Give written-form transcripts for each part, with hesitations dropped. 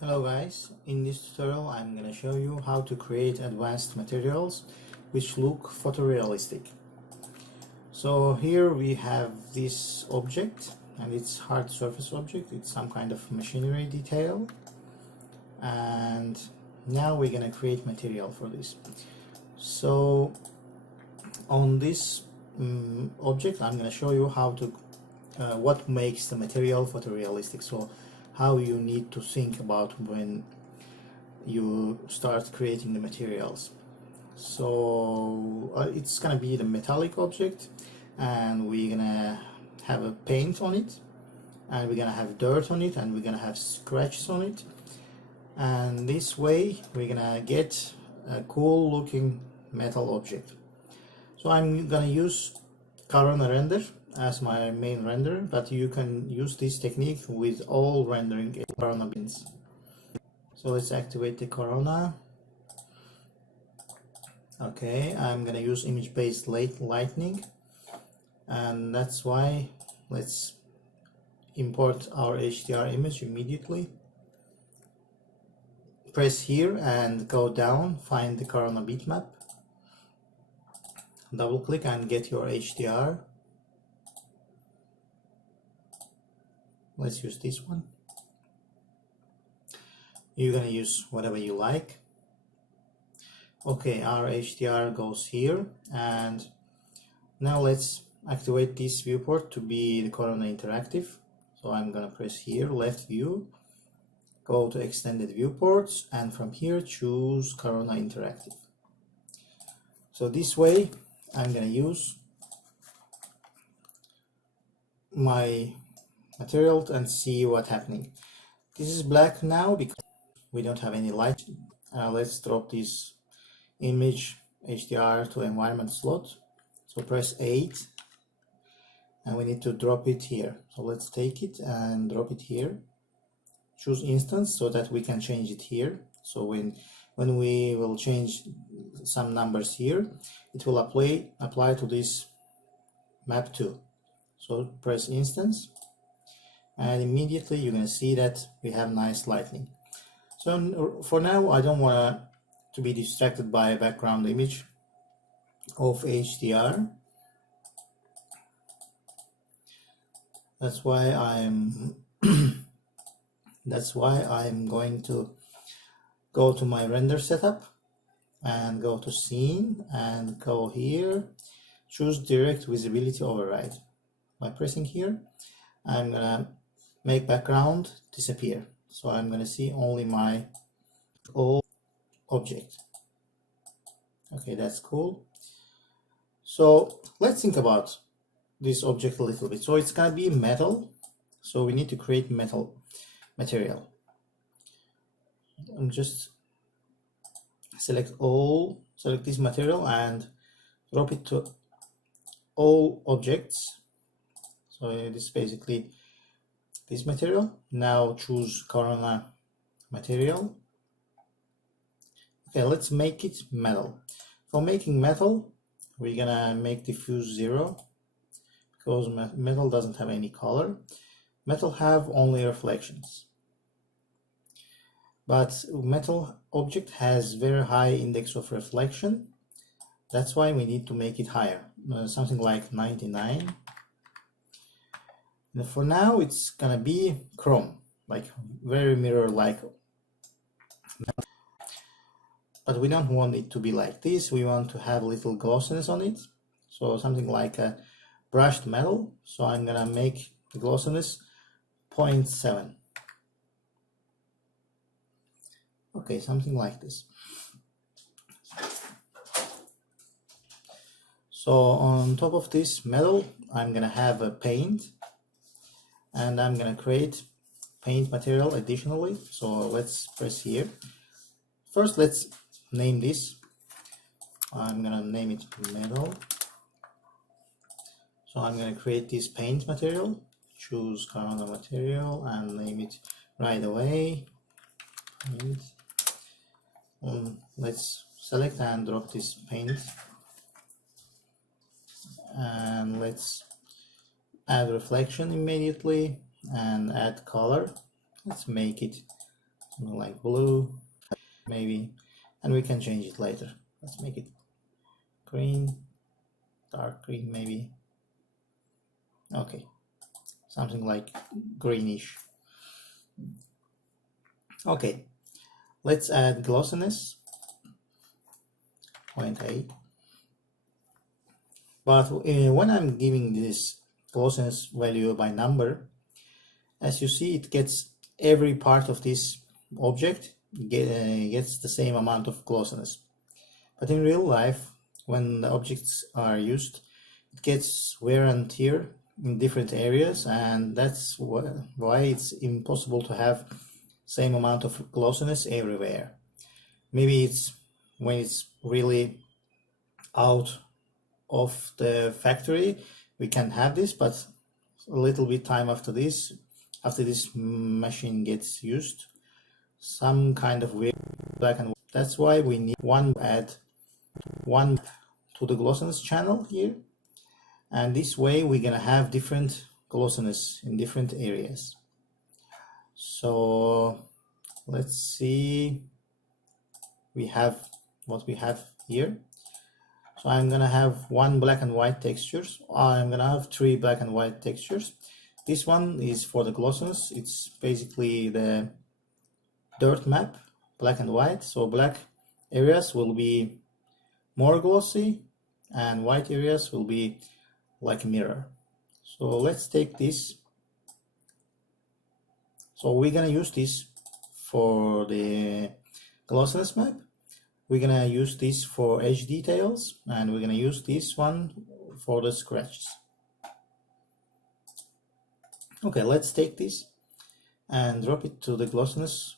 Hello guys, in this tutorial I'm going to show you how to create advanced materials which look photorealistic. So here we have this object and it's hard surface object, it's some kind of machinery detail, and now we're going to create material for this. So on this object I'm going to show you how to what makes the material photorealistic, so how you need to think about when you start creating the materials. So it's gonna be the metallic object, and we're gonna have a paint on it, and we're gonna have dirt on it, and we're gonna have scratches on it, and this way we're gonna get a cool looking metal object. So I'm gonna use Corona render as my main render, but you can use this technique with all rendering Corona bins. So let's activate the Corona. Okay, I'm gonna use image-based lightning, and that's why let's import our HDR image immediately. Press here and go down, find the Corona bitmap, double click and get your HDR. Let's use this one. You're gonna use whatever you like. Okay, our HDR goes here, and now let's activate this viewport to be the Corona interactive. So I'm gonna press here, left view, go to extended viewports, and from here choose Corona interactive. So this way I'm gonna use my material and see what's happening. This is black now because we don't have any light. Let's drop this image HDR to environment slot. So press 8 and we need to drop it here. So let's take it and drop it here. Choose instance so that we can change it here. So when we will change some numbers here, it will apply to this map too. So press instance, and immediately you're gonna see that we have nice lighting. So for now I don't want to be distracted by a background image of HDR. That's why I'm going to go to my render setup and go to scene and go here, choose direct visibility override. By pressing here, I'm gonna make background disappear. So I'm gonna see only my old object. Okay, that's cool. So let's think about this object a little bit. So it's gonna be metal. So we need to create metal material. I'm just select this material and drop it to all objects. So this is basically this material. Now choose Corona material. Okay, let's make it metal. For making metal, we're gonna make diffuse 0 because metal doesn't have any color. Metal have only reflections. But metal object has very high index of reflection. That's why we need to make it higher, something like 99. And for now, it's gonna be chrome, like very mirror-like. But we don't want it to be like this. We want to have a little glossiness on it. So something like a brushed metal. So I'm gonna make the glossiness 0.7. Okay, something like this. So on top of this metal, I'm gonna have a paint, and I'm gonna create paint material additionally. So let's press here. First, let's name this. I'm gonna name it metal. So I'm gonna create this paint material, choose Corona material and name it right away. Paint. Let's select and drop this paint, and let's add reflection immediately and add color. Let's make it something like blue maybe, and we can change it later. Let's make it green, dark green maybe. Okay, something like greenish. Okay, let's add glossiness 0.8. But when I'm giving this glossiness value by number, as you see, it gets every part of this object gets the same amount of glossiness. But in real life, when the objects are used, it gets wear and tear in different areas, and that's why it's impossible to have same amount of glossiness everywhere. Maybe it's when it's really out of the factory we can have this, but a little bit time after this machine gets used, some kind of weird black and white. That's why we need add one to the glossiness channel here, and this way we're gonna have different glossiness in different areas. So let's see, we have what we have here. So I'm gonna have one black and white textures. I'm gonna have 3 black and white textures. This one is for the glossiness. It's basically the dirt map, black and white. So black areas will be more glossy and white areas will be like a mirror. So let's take this. So we're gonna use this for the glossiness map. We're gonna use this for edge details, and we're gonna use this one for the scratches. Okay, let's take this and drop it to the glossiness.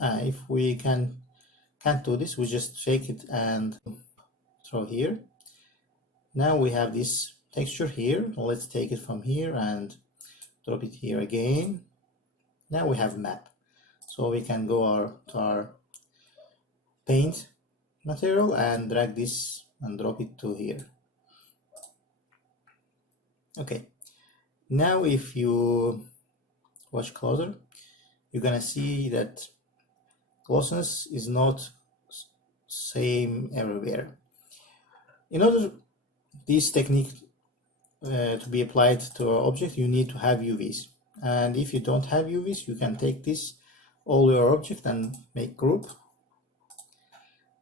If we can't do this, we just take it and throw here. Now we have this texture here. Let's take it from here and drop it here again. Now we have map. So we can go to our paint material and drag this and drop it to here. Okay, now if you watch closer, you're gonna see that glossiness is not same everywhere. In order this technique to be applied to an object, you need to have UVs, and if you don't have UVs, you can take this all your object and make group,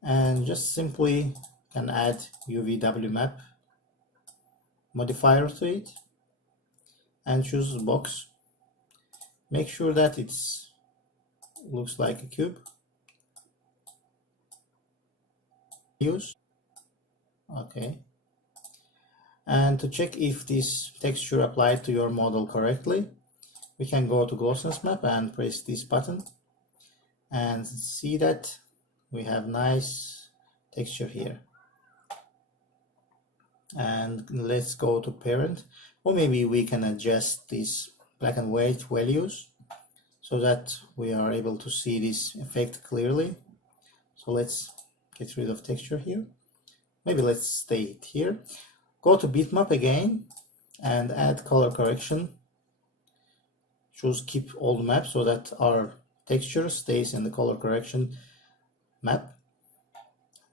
and just simply can add UVW map modifier to it and choose box. Make sure that it looks like a cube. Use okay, and to check if this texture applied to your model correctly, we can go to glossiness map and press this button and see that we have nice texture here. And let's go to parent, or maybe we can adjust these black and white values so that we are able to see this effect clearly. So let's get rid of texture here. Maybe let's stay it here. Go to bitmap again and add color correction. Choose keep old map so that our texture stays in the color correction map.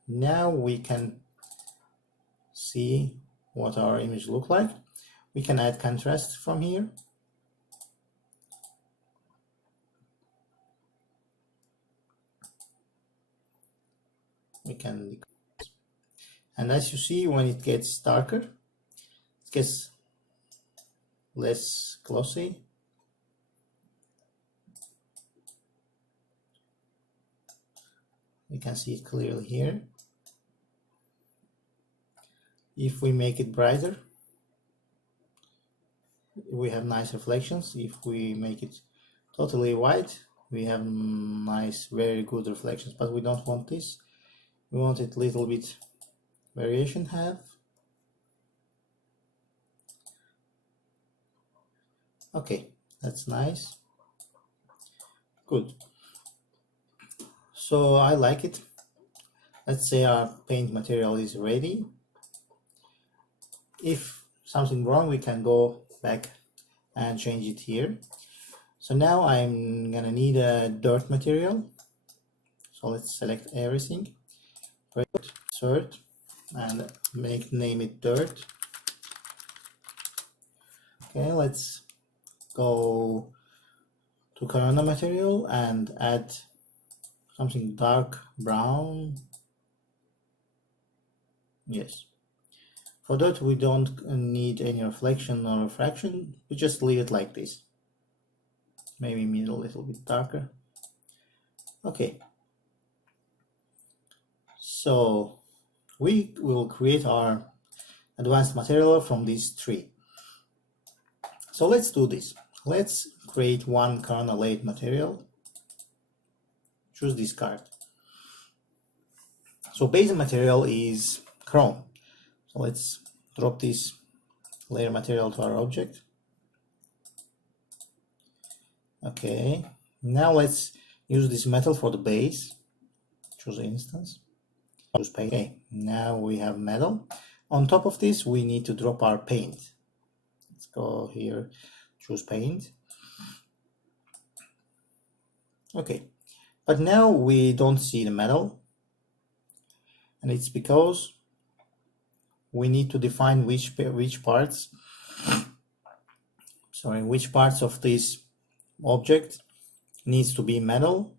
Now we can see what our image look like. We can add contrast from here. We can, and as you see, when it gets darker, it gets less glossy. We can see it clearly here. If we make it brighter, we have nice reflections. If we make it totally white, we have nice, very good reflections, but we don't want this. We want it little bit variation have. Okay, that's nice. Good. So I like it. Let's say our paint material is ready. If something wrong, we can go back and change it here. So now I'm gonna need a dirt material. So let's select everything, insert, and name it dirt. Okay, let's go to Corona material and add something dark brown. Yes. For that we don't need any reflection or refraction, we just leave it like this. Maybe make it a little bit darker. Okay. So we will create our advanced material from these three. So let's do this. Let's create one Corona laid material. Choose this card. So base material is chrome. So let's drop this layer material to our object. Okay, now let's use this metal for the base. Choose instance. Choose paint. Okay, now we have metal. On top of this, we need to drop our paint. Let's go here, choose paint. Okay, but now we don't see the metal, and it's because we need to define which parts of this object needs to be metal,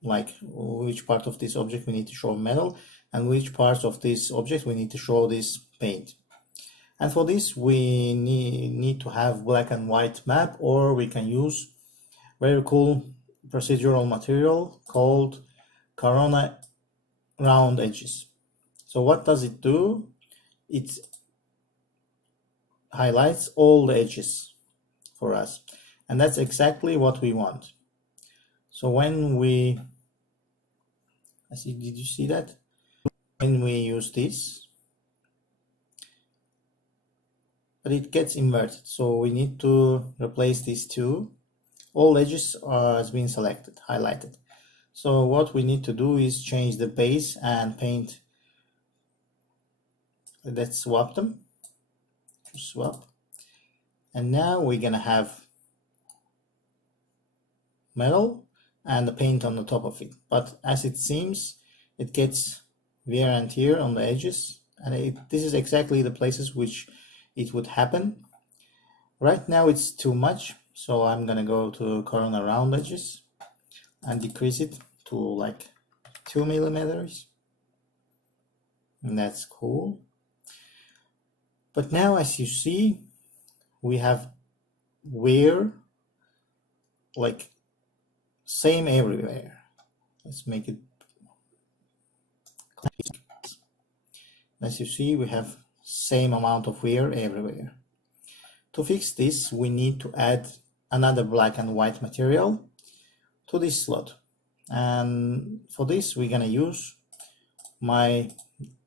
like which part of this object we need to show metal and which parts of this object we need to show this paint. And for this we need to have black and white map, or we can use very cool procedural material called Corona round edges. So what does it do? It highlights all the edges for us, and that's exactly what we want. So when we did you see that? When we use this, but it gets inverted, so we need to replace these two. All edges has been selected, highlighted. So what we need to do is change the base and paint. Let's swap them. Swap. And now we're gonna have metal and the paint on the top of it. But as it seems, it gets wear and tear on the edges, and this is exactly the places which it would happen. Right now it's too much, so I'm gonna go to Corona round edges and decrease it to like 2 millimeters, and that's cool. But now, as you see, we have wear like same everywhere. Let's make it. As you see, we have same amount of wear everywhere. To fix this, we need to add another black and white material to this slot. And for this, we're gonna use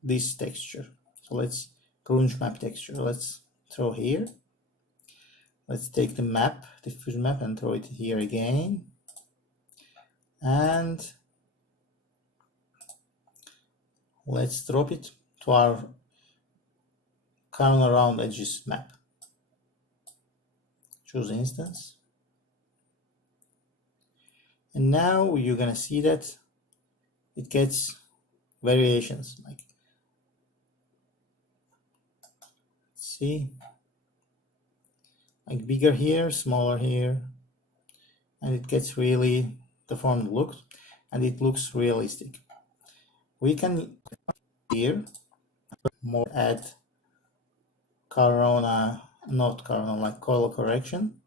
this texture. So let's grunge map texture. Let's throw here. Let's take the map, diffusion map, and throw it here again. And let's drop it to our Corona round edges map. Choose instance. And now you're gonna see that it gets variations, like see, like bigger here, smaller here, and it gets really deformed look, and it looks realistic. We can here more add not Corona, like color correction.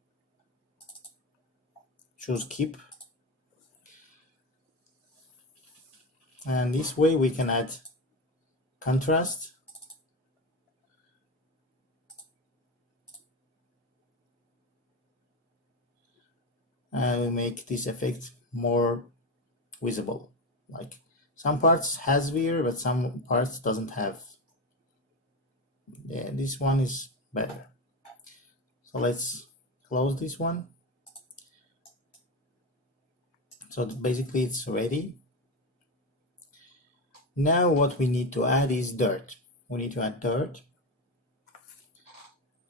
Choose keep, and this way we can add contrast. And we make this effect more visible. Like some parts has wear, but some parts doesn't have. Yeah, this one is better. So let's close this one. So basically it's ready. Now what we need to add is dirt. We need to add dirt.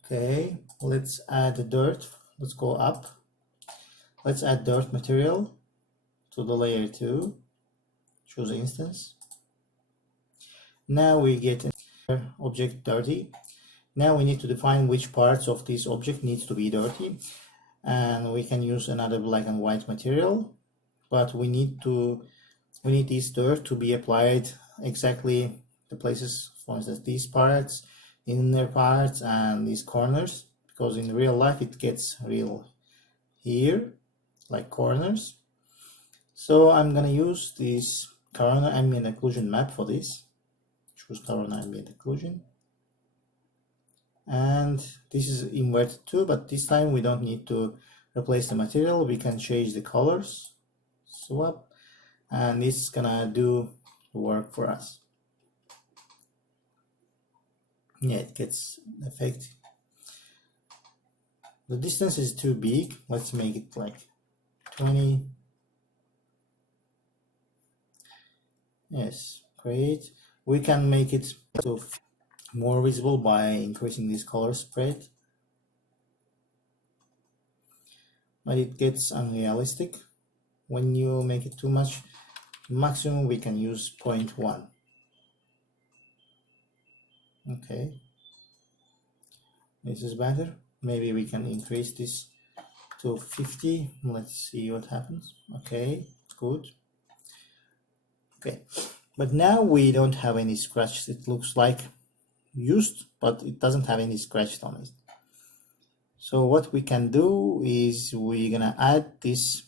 Okay, let's add the dirt. Let's go up. Let's add dirt material to the layer 2. Choose instance. Now we get object dirty. Now we need to define which parts of this object needs to be dirty, and we can use another black and white material, but we need this dirt to be applied exactly the places, for instance these parts, inner parts, and these corners, because in real life it gets real here like corners. So I'm gonna use this corona ambient occlusion map for this. Choose corona ambient occlusion, and this is inverted too, but this time we don't need to replace the material. We can change the colors, swap, and this is gonna do the work for us. Yeah, it gets effect. The distance is too big. Let's make it like 20. Yes, great. We can make it more visible by increasing this color spread, but it gets unrealistic when you make it too much. Maximum we can use 0.1. Okay, this is better. Maybe we can increase this to 50. Let's see what happens. Okay, good. Okay, but now we don't have any scratches. It looks like used, but it doesn't have any scratches on it. So what we can do is we're gonna add this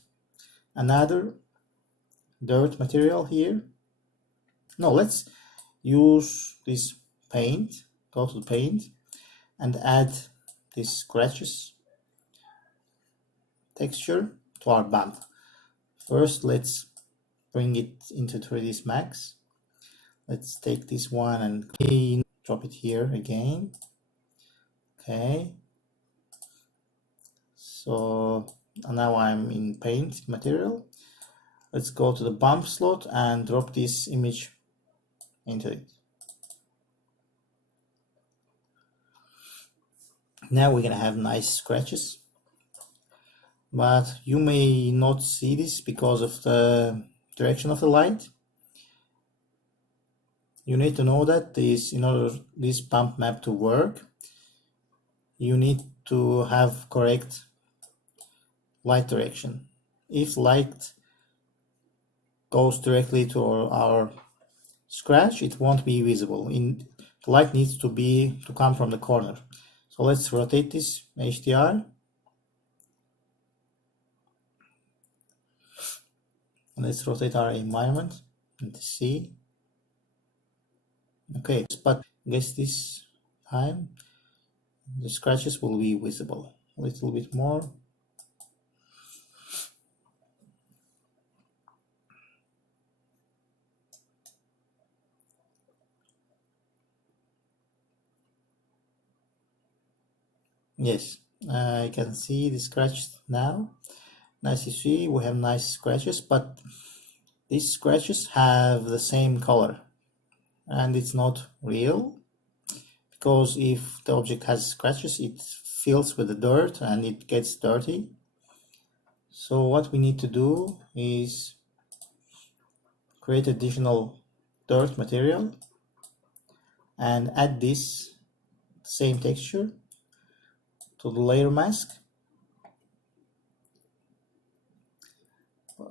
another dirt material here. No, let's use this paint. Go to the paint and add this scratches texture to our bump. First, let's bring it into 3ds Max. Let's take this one and drop it here again. Okay, so now I'm in paint material. Let's go to the bump slot and drop this image into it. Now we're gonna have nice scratches, but you may not see this because of the direction of the light. You need to know that in order this bump map to work, you need to have correct light direction. If light goes directly to our scratch, it won't be visible. The light needs to come from the corner. So let's rotate this HDR. Let's rotate our environment and see. Okay, but guess this time the scratches will be visible a little bit more. Yes, I can see the scratches now. Nice to see, we have nice scratches, but these scratches have the same color, and it's not real, because if the object has scratches, it fills with the dirt and it gets dirty. So what we need to do is create additional dirt material and add this same texture to the layer mask.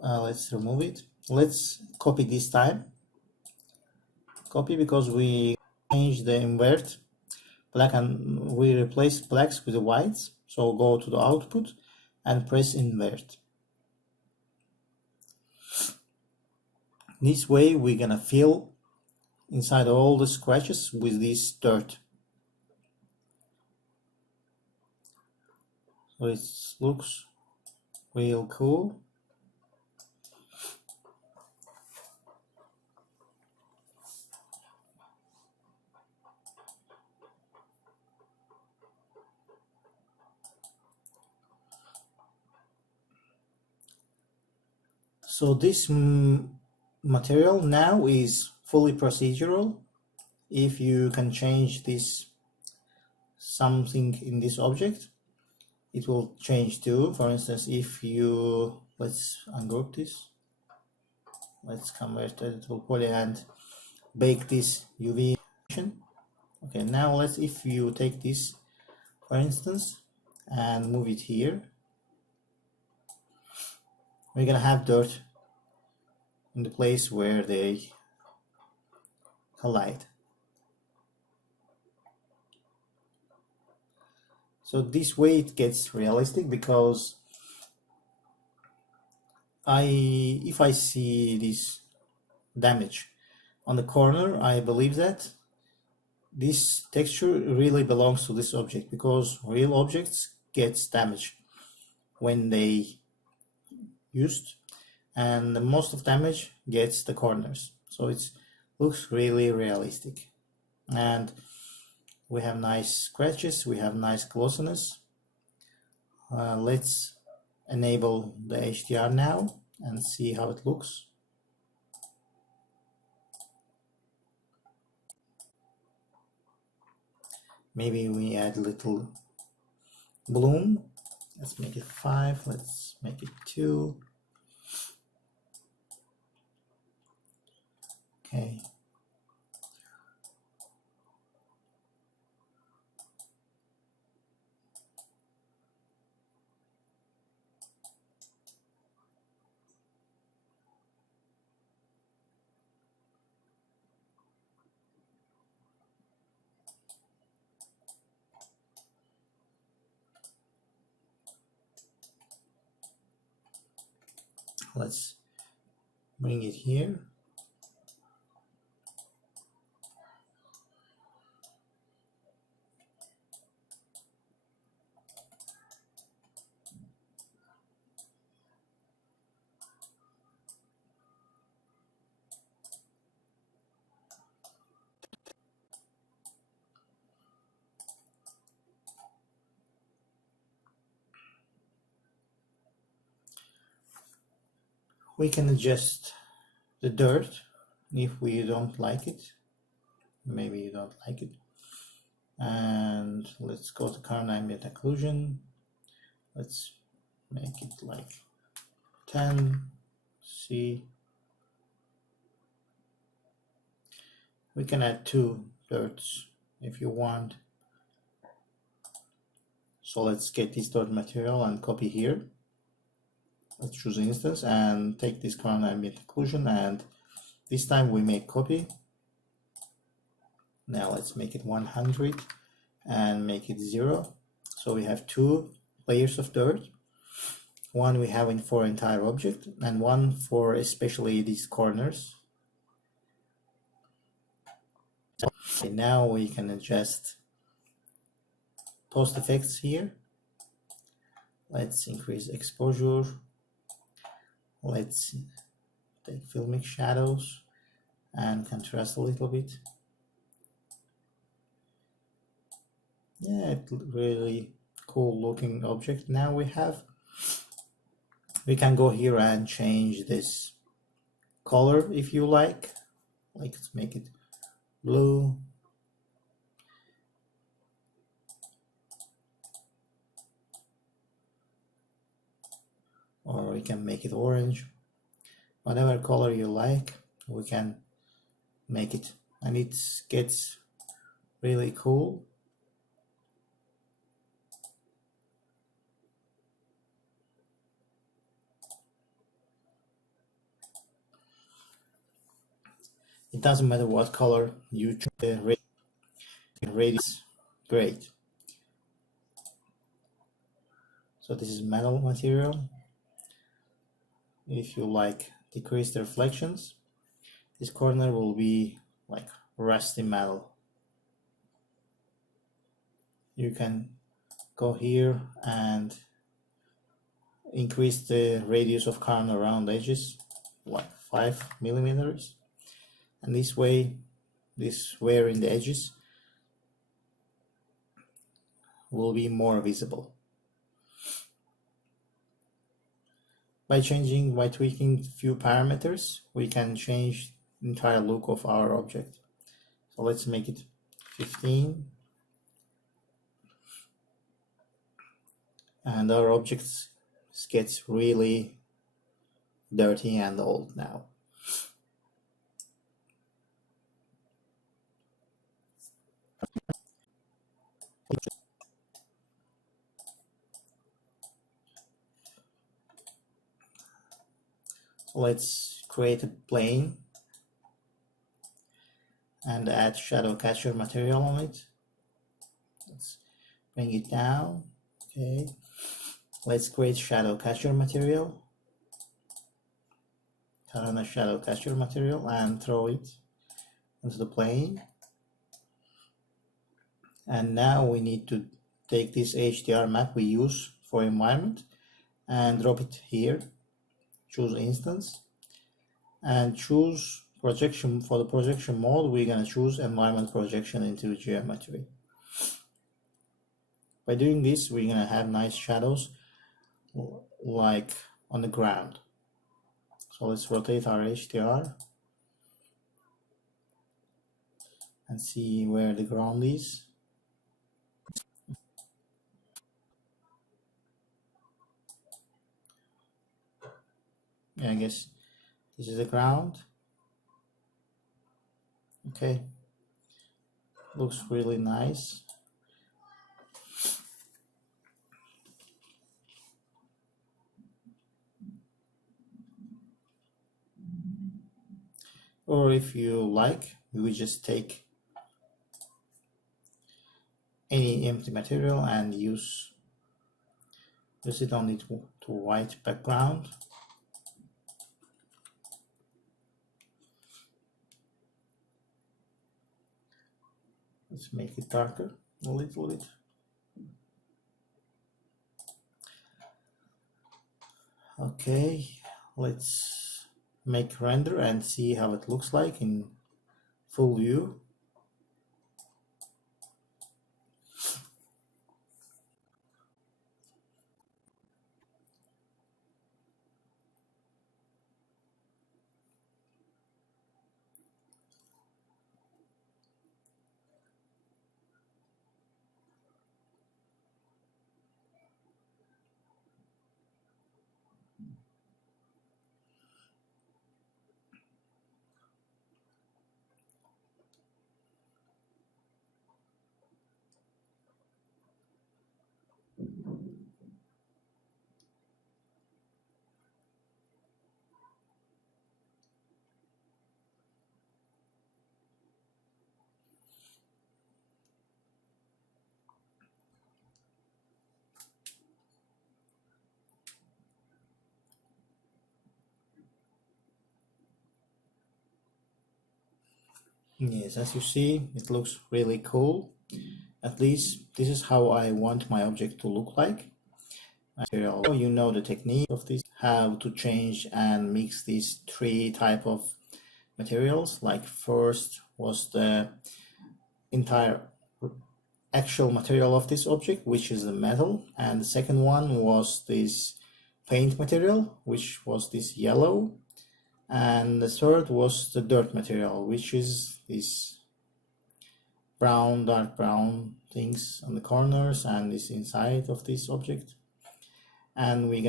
Let's remove it. Let's copy this time. Copy, because we change the invert black and we replace blacks with the whites. So go to the output and press invert. This way we're gonna fill inside all the scratches with this dirt. So it looks real cool. So this material now is fully procedural. If you can change this something in this object, it will change too. For instance, if you, let's ungroup this, let's convert to editable poly and bake this UV. Okay, now let's, if you take this for instance and move it here, we're gonna have dirt in the place where they collide. So this way it gets realistic, because if I see this damage on the corner, I believe that this texture really belongs to this object, because real objects gets damaged when they used, and most of damage gets the corners. So it looks really realistic, and we have nice scratches, we have nice glossiness. Let's enable the HDR now and see how it looks. Maybe we add a little bloom. Let's make it 5, let's make it 2. Okay. Let's bring it here. We can adjust the dirt if we don't like it. Maybe you don't like it. And let's go to current ambient occlusion. Let's make it like 10. See, we can add 2 dirts if you want. So let's get this dirt material and copy here. Let's choose an instance and take this current ambient occlusion, and this time we make copy. Now let's make it 100 and make it 0. So we have 2 layers of dirt. One we have for entire object, and one for especially these corners. Okay, now we can adjust post effects here. Let's increase exposure. Let's take filmic shadows and contrast a little bit. Yeah, it's really cool looking object. Now we can go here and change this color if you like. Let's make it blue. Or we can make it orange. Whatever color you like, we can make it, and it gets really cool. It doesn't matter what color you choose, the radius great. So this is metal material. If you like decrease the reflections, this corner will be like rusty metal. You can go here and increase the radius of corner around edges like 5 millimeters, and this way this wear in the edges will be more visible. By tweaking few parameters, we can change the entire look of our object. So let's make it 15, and our objects gets really dirty and old now. So let's create a plane and add shadow catcher material on it. Let's bring it down. Okay, let's create shadow catcher material. Turn on a shadow catcher material and throw it into the plane. And now we need to take this HDR map we use for environment and drop it here. Choose instance and choose projection. For the projection mode, we're going to choose environment projection into geometry. By doing this, we're going to have nice shadows like on the ground. So let's rotate our HDR and see where the ground is. Yeah, I guess this is the ground. Okay, looks really nice. Or if you like, we will just take any empty material and use it on it to white background. Let's make it darker a little bit. Okay, let's make render and see how it looks like in full view. Yes, as you see, it looks really cool. At least this is how I want my object to look like. You know the technique of this, how to change and mix these three type of materials. Like first was the entire actual material of this object, which is the metal, and the second one was this paint material, which was this yellow, and the third was the dirt material, which is this brown, dark brown things on the corners and this inside of this object. And we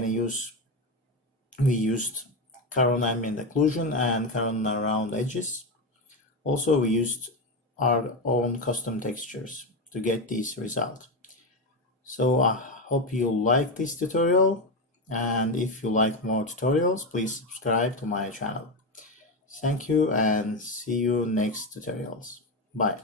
used Corona ambient occlusion and Corona round edges. Also, we used our own custom textures to get this result. So I hope you like this tutorial, and if you like more tutorials, please subscribe to my channel. Thank you and see you next tutorials. Bye.